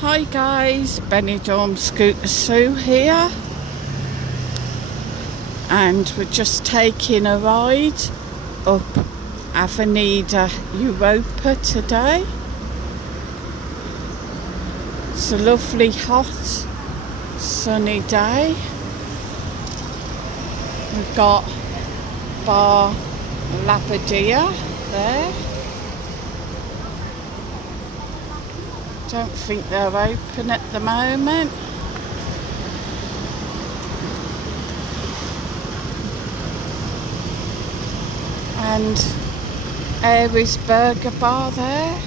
Hi guys, Benidorm Scooter Sue here, and we're just taking a ride up Avenida Europa today. It's a lovely hot sunny day. We've got Bar Labadia there. Don't think they're open at the moment. And Aries Burger Bar there.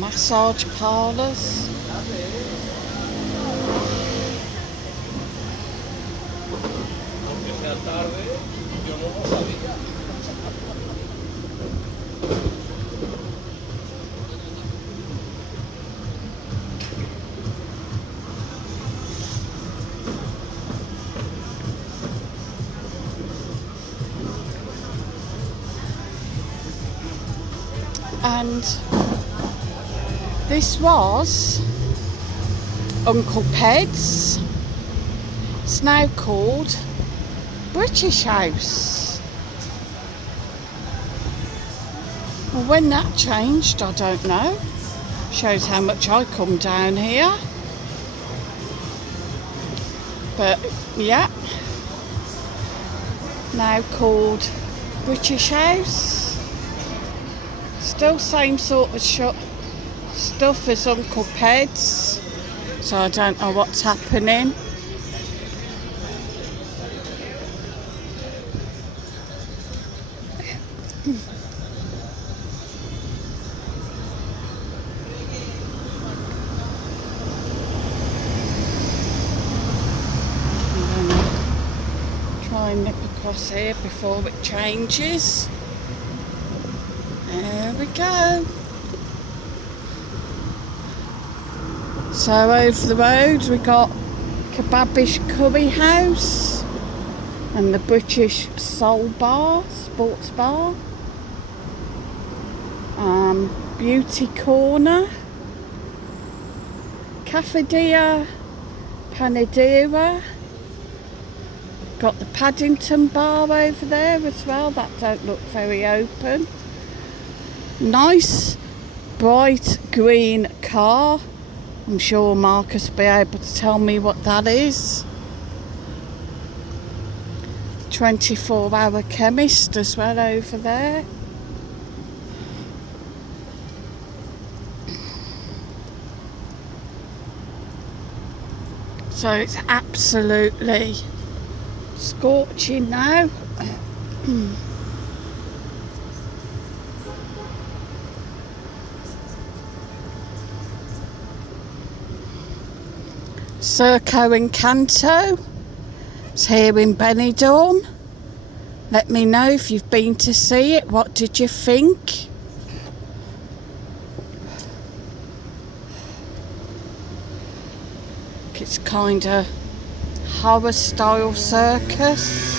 Massage parlours. And this was Uncle Ped's. It's now called British House. Well, when that changed, I don't know. Shows how much I come down here. But yeah, now called British House. Still same sort of stuff as Uncle Ped's, so I don't know what's happening. I'm going to try and nip across here before it changes. There we go. So over the road we got Kebabish Curry House and the British Soul Bar, Sports Bar, Beauty Corner, Cafeteria Panadera, got the Paddington Bar over there as well, that don't look very open. Nice bright green car. I'm sure Marcus will be able to tell me what that is. 24-hour chemist as well over there. So it's absolutely scorching now. Circo Encanto. It's here in Benidorm. Let me know if you've been to see it. What did you think? It's kind of horror style circus.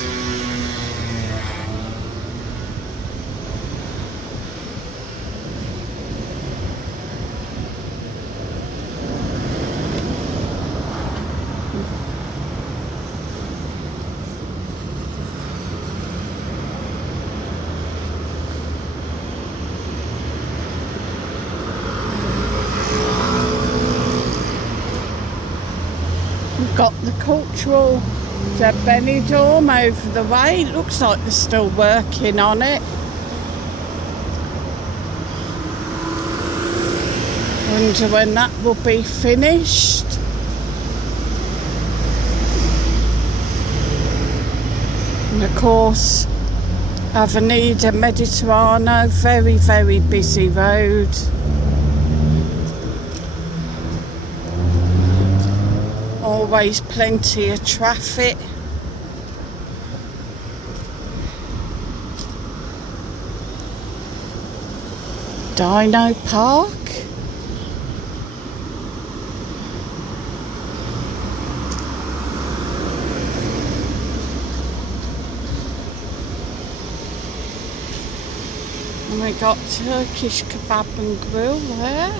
We've got the cultural de Benidorm over the way. It looks like they're still working on it. Wonder when that will be finished. And of course, Avenida Mediterráneo, very, very busy road. Always plenty of traffic. Dino Park. And we got Turkish kebab and grill there.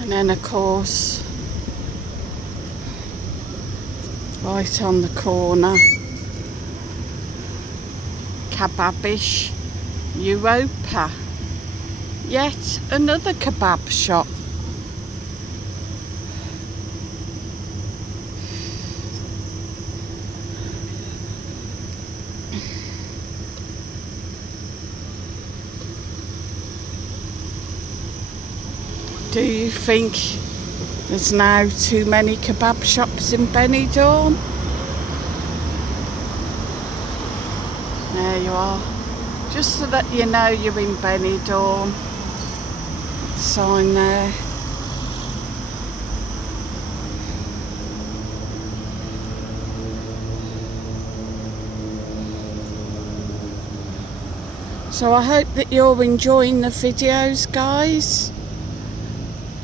And then of course, right on the corner, Kebabish Europa. Yet another kebab shop. Do you think there's now too many kebab shops in Benidorm? There you are. Just so that you know you're in Benidorm. Sign there. So I hope that you're enjoying the videos, guys.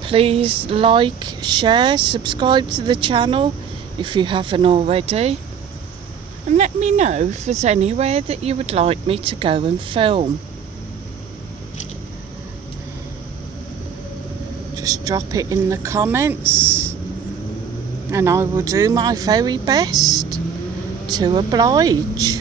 Please like, share, subscribe to the channel if you haven't already. And let me know if there's anywhere that you would like me to go and film. Just drop it in the comments and I will do my very best to oblige.